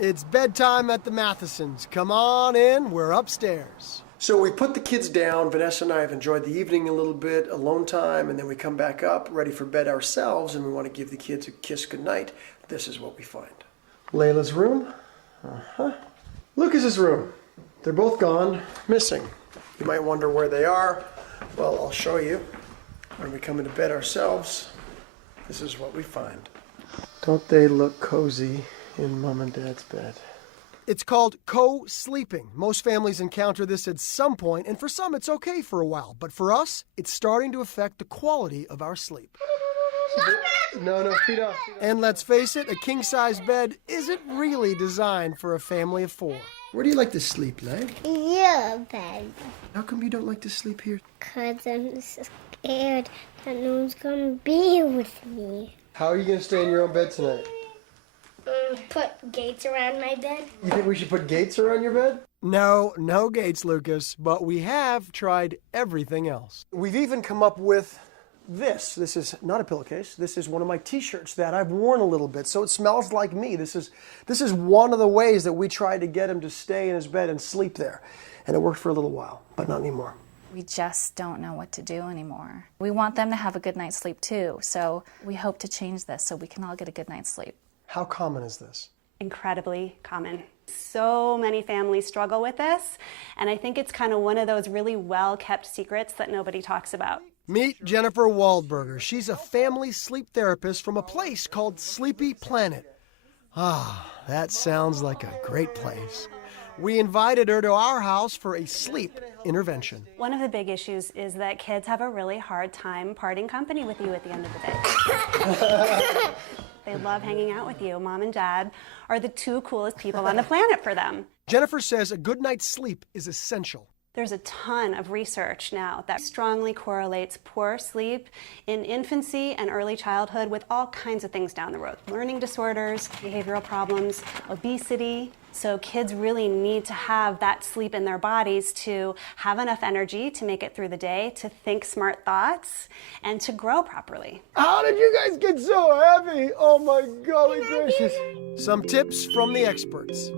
It's bedtime at the Mathesons. Come on in, we're upstairs. So we put the kids down. Vanessa and I have enjoyed the evening a little bit, alone time, and then we come back up, ready for bed ourselves, and we want to give the kids a kiss goodnight. This is what we find. Layla's room. Lucas's room. They're both gone, missing. You might wonder where they are. Well, I'll show you. When we come into bed ourselves, this is what we find. Don't they look cozy in Mom and Dad's bed? It's called co-sleeping. Most families encounter this at some point, and for some it's okay for a while. But for us, it's starting to affect the quality of our sleep. No, feet up. And let's face it, a king-size bed isn't really designed for a family of 4. Where do you like to sleep, Lay? Your bed. How come you don't like to sleep here? Because I'm scared that no one's going to be with me. How are you going to stay in your own bed tonight? Put gates around my bed. You think we should put gates around your bed? No gates, Lucas, but we have tried everything else. We've even come up with this. This is not a pillowcase. This is one of my t-shirts that I've worn a little bit, so it smells like me. This is one of the ways that we tried to get him to stay in his bed and sleep there. And it worked for a little while, but not anymore. We just don't know what to do anymore. We want them to have a good night's sleep too, so we hope to change this so we can all get a good night's sleep. How common is this? Incredibly common. So many families struggle with this, and I think it's kind of one of those really well-kept secrets that nobody talks about. Meet Jennifer Waldberger. She's a family sleep therapist from a place called Sleepy Planet. That sounds like a great place. We invited her to our house for a sleep intervention. One of the big issues is that kids have a really hard time parting company with you at the end of the day. They love hanging out with you. Mom and Dad are the 2 coolest people on the planet for them. Jennifer says a good night's sleep is essential. There's a ton of research now that strongly correlates poor sleep in infancy and early childhood with all kinds of things down the road. Learning disorders, behavioral problems, obesity. So kids really need to have that sleep in their bodies to have enough energy to make it through the day, to think smart thoughts, and to grow properly. How did you guys get so heavy? Oh my golly gracious. Some tips from the experts.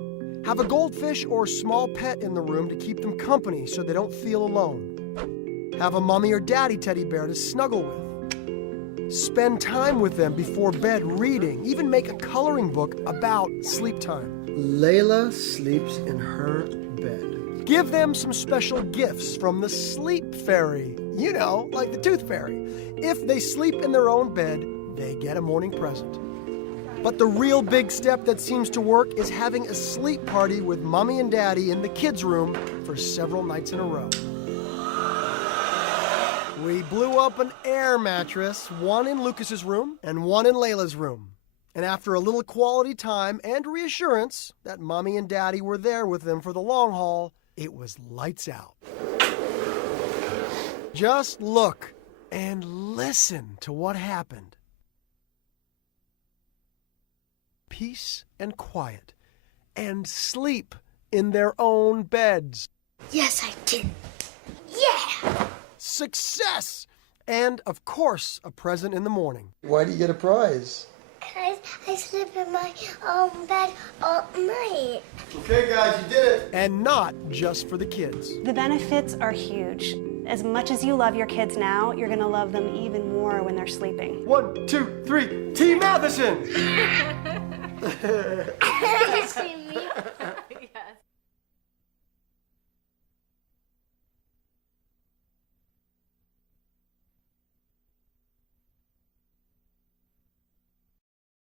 Have a goldfish or small pet in the room to keep them company so they don't feel alone. Have a mommy or daddy teddy bear to snuggle with. Spend time with them before bed reading. Even make a coloring book about sleep time. Layla sleeps in her bed. Give them some special gifts from the sleep fairy. You know, like the tooth fairy. If they sleep in their own bed, they get a morning present. But the real big step that seems to work is having a sleep party with Mommy and Daddy in the kids' room for several nights in a row. We blew up an air mattress, one in Lucas's room and one in Layla's room. And after a little quality time and reassurance that Mommy and Daddy were there with them for the long haul, it was lights out. Just look and listen to what happened. Peace and quiet, and sleep in their own beds. Yes, I did. Yeah! Success! And, of course, a present in the morning. Why do you get a prize? Because I sleep in my own bed all night. Okay, guys, you did it. And not just for the kids. The benefits are huge. As much as you love your kids now, you're going to love them even more when they're sleeping. 1, 2, 3, Team Matheson!